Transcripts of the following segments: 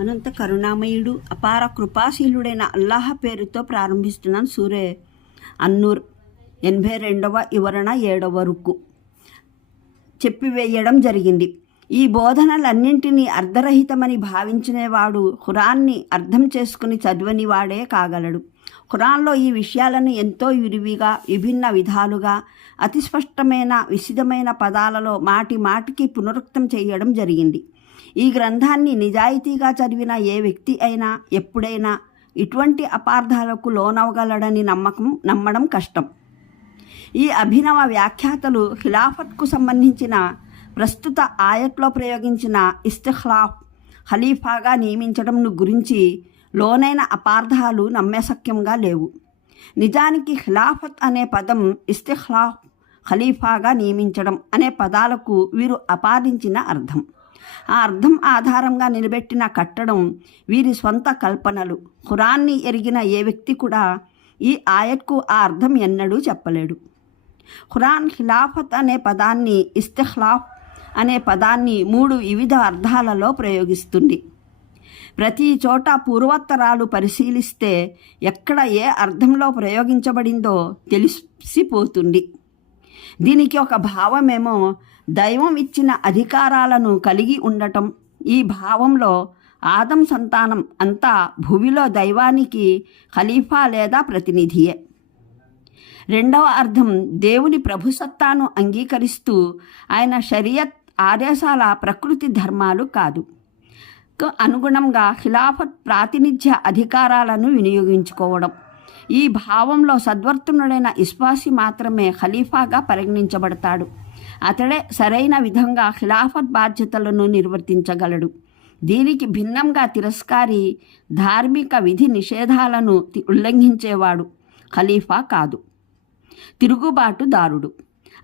అనంత కరుణామయుడు అపార కృపాశీలుడైన అల్లాహ పేరుతో ప్రారంభిస్తున్నాను సూరే అన్నూర్ ఎనభై రెండవ వివరణ ఏడవ రుక్కు చెప్పివేయడం జరిగింది. ఈ బోధనలన్నింటినీ అర్ధరహితమని భావించినవాడు ఖురాన్ని అర్థం చేసుకుని చదివని వాడే కాగలడు. ఖురాన్లో ఈ విషయాలను ఎంతో విరివిగా విభిన్న విధాలుగా అతి స్పష్టమైన విశిదమైన పదాలలో మాటి మాటికి పునరుక్తం చేయడం జరిగింది. ఈ గ్రంథాన్ని నిజాయితీగా చదివిన ఏ వ్యక్తి అయినా ఎప్పుడైనా ఇటువంటి అపార్థాలకు లోనవగలడని నమ్మకం నమ్మడం కష్టం. ఈ అభినవ వ్యాఖ్యాతలు ఖిలాఫత్కు సంబంధించిన ప్రస్తుత ఆయట్లో ప్రయోగించిన ఇస్తిఖ్లాఫ్ ఖలీఫాగా నియమించడం గురించి లోనైన అపార్థాలు నమ్మసక్యంగా లేవు. నిజానికి ఖిలాఫత్ అనే పదం ఇస్తిఖ్లాఫ్ ఖలీఫాగా నియమించడం అనే పదాలకు వీరు అపాదించిన అర్థం. ఆ అర్థం ఆధారంగా నిలబెట్టిన కట్టడం వీరి సొంత కల్పనలు. ఖురాన్ని ఎరిగిన ఏ వ్యక్తి కూడా ఈ ఆయత్కు ఆ అర్థం ఎన్నడూ చెప్పలేడు. ఖురాన్ ఖిలాఫత్ అనే పదాన్ని ఇస్తిఖ్లాఫ్ అనే పదాన్ని మూడు వివిధ అర్థాలలో ప్రయోగిస్తుంది. ప్రతి చోట పూర్వోత్తరాలు పరిశీలిస్తే ఎక్కడ ఏ అర్థంలో ప్రయోగించబడిందో తెలిసిపోతుంది. దీనికి ఒక భావమేమో దైవం ఇచ్చిన అధికారాలను కలిగి ఉండటం ఈ భావంలో ఆదం సంతానం అంతా భూమిలో దైవానికి ఖలీఫా లేదా ప్రతినిధియే. రెండవ అర్థం దేవుని ప్రభుసత్తాను అంగీకరిస్తూ ఆయన షరియత్ ఆదేశాల ప్రకృతి ధర్మాలు కాదు. అనుగుణంగా ఖిలాఫత్ ప్రాతినిధ్య అధికారాలను వినియోగించుకోవడం. ఈ భావంలో సద్వర్తనుడైన ఇస్పాసి మాత్రమే ఖలీఫాగా పరిగణించబడతాడు. అతడే సరైన విధంగా ఖిలాఫత్ బాధ్యతలను నిర్వర్తించగలడు. దీనికి భిన్నంగా తిరస్కారి ధార్మిక విధి నిషేధాలను తి- ఉల్లంఘించేవాడు ఖలీఫా కాదు. తిరుగుబాటుదారుడు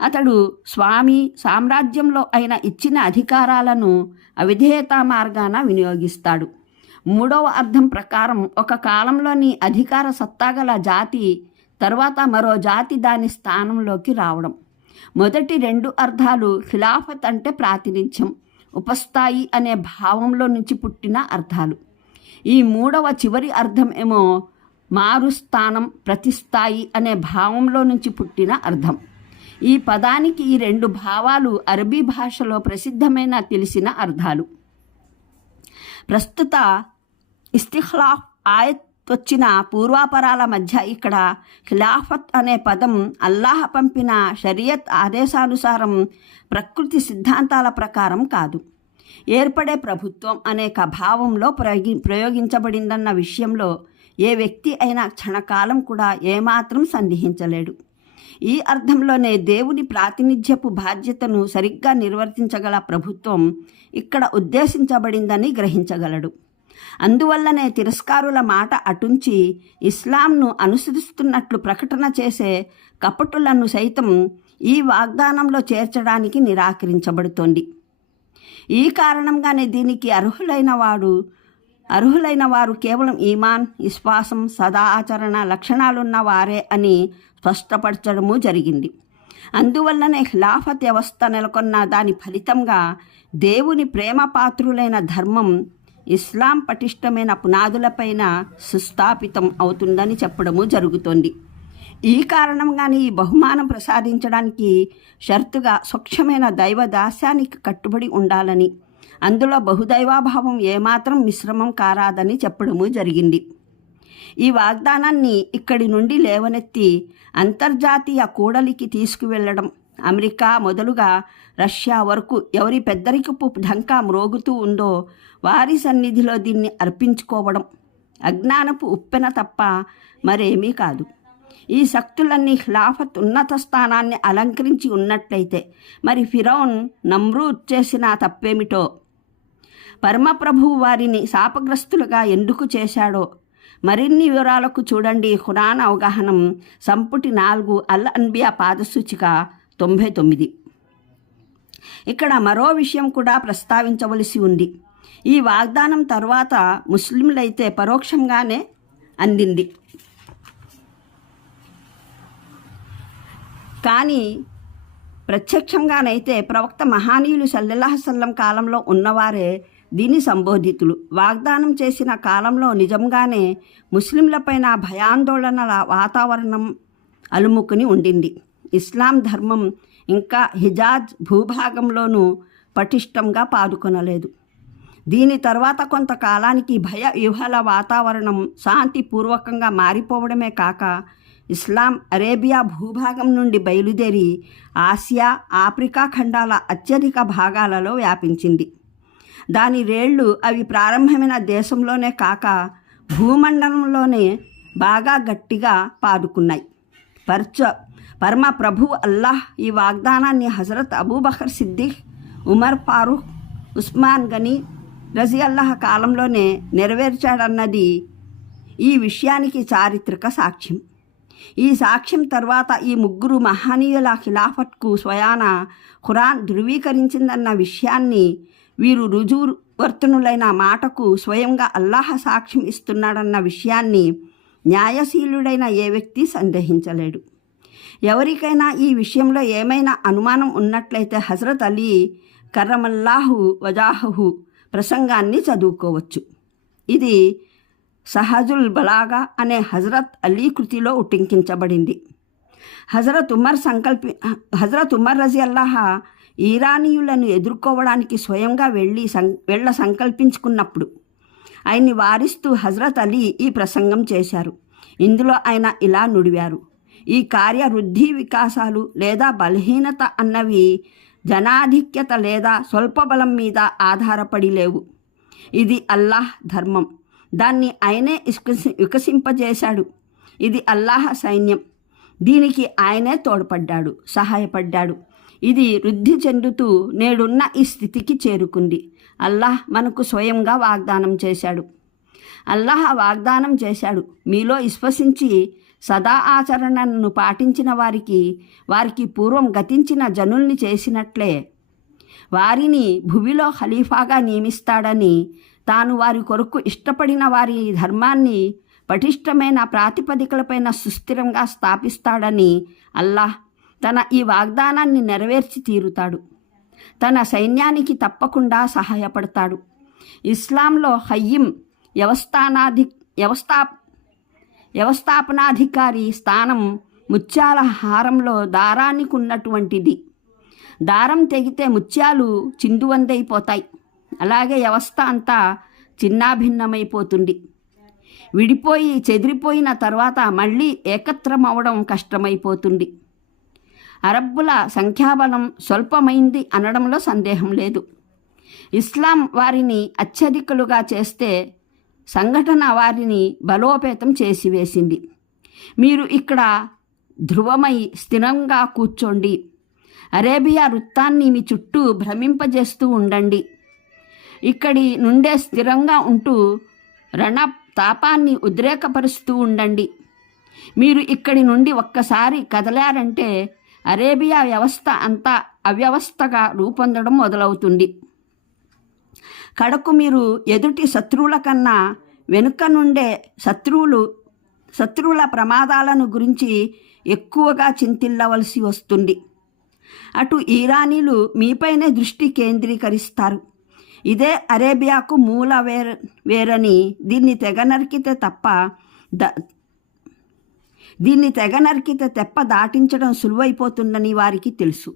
అతడు స్వామి సామ్రాజ్యంలో అయిన ఇచ్చిన అధికారాలను అవిధేయత మార్గాన వినియోగిస్తాడు. మూడవ అర్థం ప్రకారం ఒక కాలంలోని అధికార సత్తాగల జాతి తర్వాత మరో జాతి దాని స్థానంలోకి రావడం. మొదటి రెండు అర్థాలు ఖిలాఫత్ అంటే ప్రాతినిధ్యం ఉపస్థాయి అనే భావంలో నుంచి పుట్టిన అర్థాలు. ఈ మూడవ చివరి అర్థం ఏమో మారుస్థానం ప్రతిస్థాయి అనే భావంలో నుంచి పుట్టిన అర్థం. ఈ పదానికి ఈ రెండు భావాలు అరబీ భాషలో ప్రసిద్ధమైన తెలిసిన అర్థాలు. ప్రస్తుత ఇస్తిహ్లాఫ్ ఆయత్ వచ్చిన పూర్వాపరాల మధ్య ఇక్కడ ఖిలాఫత్ అనే పదం అల్లాహ్ పంపిన షరియత్ ఆదేశానుసారం ప్రకృతి సిద్ధాంతాల ప్రకారం కాదు. ఏర్పడే ప్రభుత్వం అనేక భావంలో ప్రయోగి ప్రయోగించబడిందన్న విషయంలో ఏ వ్యక్తి అయినా క్షణకాలం కూడా ఏమాత్రం సందేహించలేడు. ఈ అర్థంలోనే దేవుని ప్రాతినిధ్యపు బాధ్యతను సరిగ్గా నిర్వర్తించగల ప్రభుత్వం ఇక్కడ ఉద్దేశించబడిందని గ్రహించగలడు. అందువల్లనే తిరస్కారుల మాట అటుంచి ఇస్లాంను అనుసరిస్తున్నట్లు ప్రకటన చేసే కపటులను సైతం ఈ వాగ్దానంలో చేర్చడానికి నిరాకరించబడుతోంది. ఈ కారణంగానే దీనికి అర్హులైన వాడు అర్హులైన వారు కేవలం ఈమాన్ విశ్వాసం సదాచరణ లక్షణాలున్న వారే అని స్పష్టపరచడము జరిగింది. అందువల్లనే ఖిలాఫత్ వ్యవస్థ నెలకొన్న దాని ఫలితంగా దేవుని ప్రేమ పాత్రులైన ధర్మం ఇస్లాం పటిష్టమైన పునాదులపైన సుస్థాపితం అవుతుందని చెప్పడము జరుగుతోంది. ఈ కారణంగానే ఈ బహుమానం ప్రసాదించడానికి షరతుగా స్వచ్ఛమైన దైవ దాస్యానికి కట్టుబడి ఉండాలని అందులో బహుదైవాభావం ఏమాత్రం మిశ్రమం కారాదని చెప్పడము జరిగింది. ఈ వాగ్దానాన్ని ఇక్కడి నుండి లేవనెత్తి అంతర్జాతీయ కూడలికి తీసుకువెళ్ళడం అమెరికా మొదలుగా రష్యా వరకు ఎవరి పెద్దరికపు ఢంకా మ్రోగుతూ ఉందో వారి సన్నిధిలో దీన్ని అర్పించుకోవడం అజ్ఞానపు ఉప్పెన తప్ప మరేమీ కాదు. ఈ శక్తులన్నీ ఖిలాఫత్ ఉన్నత స్థానాన్ని అలంకరించి ఉన్నట్లయితే మరి ఫిరౌన్ నమ్రూద్ చేసిన తప్పేమిటో? పరమప్రభువు వారిని శాపగ్రస్తులుగా ఎందుకు చేశాడో? మరిన్ని వివరాలకు చూడండి. ఖురాన్ అవగాహనం సంపుటి నాలుగు అల్ అన్బియా పాదసూచిక తొంభై తొమ్మిది. ఇక్కడ మరో విషయం కూడా ప్రస్తావించవలసి ఉంది. ఈ వాగ్దానం తర్వాత ముస్లింలైతే పరోక్షంగానే అందింది. కానీ ప్రత్యక్షంగానైతే ప్రవక్త మహానీయులు సల్లెల్లాహసల్లం కాలంలో ఉన్నవారే దీని సంబోధితులు. వాగ్దానం చేసిన కాలంలో నిజంగానే ముస్లింలపైన భయాందోళనల వాతావరణం అలుముకుని ఉండింది. ఇస్లాం ధర్మం ఇంకా హిజాజ్ భూభాగంలోనూ పటిష్టంగా పాదుకొనలేదు దీని తర్వాత కొంతకాలానికి భయ వ్యూహాల వాతావరణం శాంతిపూర్వకంగా మారిపోవడమే కాక ఇస్లాం అరేబియా భూభాగం నుండి బయలుదేరి ఆసియా ఆఫ్రికా ఖండాల అత్యధిక భాగాలలో వ్యాపించింది. దాని రేళ్ళు అవి ప్రారంభమైన దేశంలోనే కాక భూమండలంలోనే బాగా గట్టిగా పాదుకున్నాయి పర్చ పరమ ప్రభు అల్లాహ్ ఈ వాగ్దానాన్ని హజరత్ అబూబకర్ సిద్దిక్ ఉమర్ ఫారూక్ ఉస్మాన్ గని రజీ అల్లాహ్ కాలంలోనే నెరవేర్చాడన్నది ఈ విషయానికి చారిత్రక సాక్ష్యం. ఈ సాక్ష్యం తర్వాత ఈ ముగ్గురు మహనీయుల ఖిలాఫత్కు స్వయాన ఖురాన్ ధృవీకరించిందన్న విషయాన్ని వీరు రుజువర్తనులైన మాటకు స్వయంగా అల్లాహ సాక్ష్యం ఇస్తున్నాడన్న విషయాన్ని న్యాయశీలుడైన ఏ వ్యక్తి సందేహించలేడు. ఎవరికైనా ఈ విషయంలో ఏమైనా అనుమానం ఉన్నట్లయితే హజరత్ అలీ కర్రమల్లాహు వజాహు ప్రసంగాన్ని చదువుకోవచ్చు. ఇది సహజుల్ బలాగా అనే హజరత్ అలీ కృతిలో ఉట్టింకించబడింది. హజరత్ ఉమర్ సంకల్పి హజరత్ ఉమర్ రజీ అల్లాహ ఈరానీయులను ఎదుర్కోవడానికి స్వయంగా వెళ్ళి సం వెళ్ళ సంకల్పించుకున్నప్పుడు ఆయన్ని వారిస్తూ హజరత్ అలీ ఈ ప్రసంగం చేశారు. ఇందులో ఆయన ఇలా నుడివారు ఈ కార్య వృద్ధి వికాసాలు లేదా బలహీనత అన్నవి జనాధిక్యత లేదా స్వల్ప బలం మీద ఆధారపడి లేవు. ఇది అల్లాహ్ ధర్మం. దాన్ని ఆయనే వికసింపజేశాడు. ఇది అల్లాహ్ సైన్యం. దీనికి ఆయనే తోడ్పడ్డాడు సహాయపడ్డాడు. ఇది వృద్ధి చెందుతూ నేడున్న ఈ స్థితికి చేరుకుంది. అల్లాహ్ మనకు స్వయంగా వాగ్దానం చేశాడు. అల్లాహ్ వాగ్దానం చేశాడు. మీలో విశ్వసించి సదా ఆచరణను పాటించిన వారికి వారికి పూర్వం గతించిన జనుల్ని చేసినట్లే. వారిని భువిలో ఖలీఫాగా నియమిస్తాడని తాను వారి కొరకు ఇష్టపడిన వారి ధర్మాన్ని పటిష్టమైన ప్రాతిపదికలపైన సుస్థిరంగా స్థాపిస్తాడని అల్లాహ్ తన ఈ వాగ్దానాన్ని నెరవేర్చి తీరుతాడు. తన సైన్యానికి తప్పకుండా సహాయపడతాడు. ఇస్లాంలో హయ్యం వ్యవస్థానాధి వ్యవస్థా వ్యవస్థాపనాధికారి స్థానం ముత్యాల హారంలో దారానికి ఉన్నటువంటిది దారం తెగితే ముత్యాలు చిందువందైపోతాయి. అలాగే వ్యవస్థ అంతా చిన్నాభిన్నమైపోతుంది. విడిపోయి చెదిరిపోయిన తర్వాత మళ్ళీ ఏకత్రం అవడం కష్టమైపోతుంది. అరబ్బుల సంఖ్యాబలం స్వల్పమైంది అనడంలో సందేహం లేదు. ఇస్లాం వారిని అత్యధికులుగా చేస్తే సంఘటన వారిని బలోపేతం చేసివేసింది మీరు ఇక్కడ ధ్రువమై స్థిరంగా కూర్చోండి. అరేబియా వృత్తాన్ని మీ చుట్టూ భ్రమింపజేస్తూ ఉండండి. ఇక్కడి నుండే స్థిరంగా ఉంటూ రణ తాపాన్ని ఉద్రేకపరుస్తూ ఉండండి. మీరు ఇక్కడి నుండి ఒక్కసారి కదలారంటే అరేబియా వ్యవస్థ అంతా అవ్యవస్థగా రూపొందడం మొదలవుతుంది. కడకు మీరు ఎదుటి శత్రువుల కన్నా వెనుక నుండే శత్రువులు శత్రువుల ప్రమాదాలను గురించి ఎక్కువగా చింతిల్లవలసి వస్తుంది. అటు ఈరానీలు మీపైనే దృష్టి కేంద్రీకరిస్తారు. ఇదే అరేబియాకు మూల వేర వేరని దీన్ని తెగ నరికితే తప్ప ద దీన్ని తెగ నరికితే తెప్ప దాటించడం సులువైపోతుందని వారికి తెలుసు.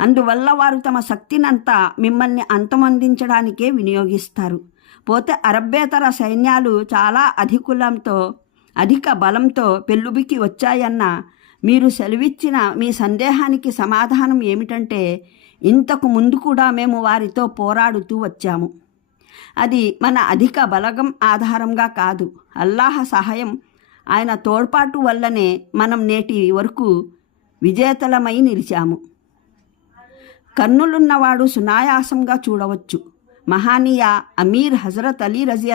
అందువల్ల వారు తమ శక్తినంతా మిమ్మల్ని అంతమందించడానికే వినియోగిస్తారు. పోతే అరబ్బేతర సైన్యాలు చాలా అధికులంతో అధిక బలంతో పెళ్ళుబికి వచ్చాయన్న మీరు సెలవిచ్చిన మీ సందేహానికి సమాధానం ఏమిటంటే ఇంతకు ముందు కూడా మేము వారితో పోరాడుతూ వచ్చాము. అది మన అధిక బలగం ఆధారంగా కాదు. అల్లాహ సహాయం ఆయన తోడ్పాటు వల్లనే మనం నేటి వరకు విజేతలమై నిలిచాము. కన్నులున్నవాడు సునాయాసంగా చూడవచ్చు. మహానీయ అమీర్ హజరత్ అలీ రజియా